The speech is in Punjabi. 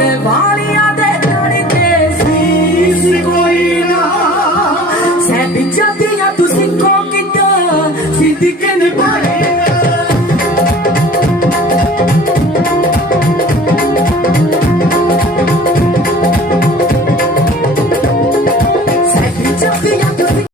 ਪੜਨ ਵਾਲੀਆਂ ਦੇ ਢਾਲੇ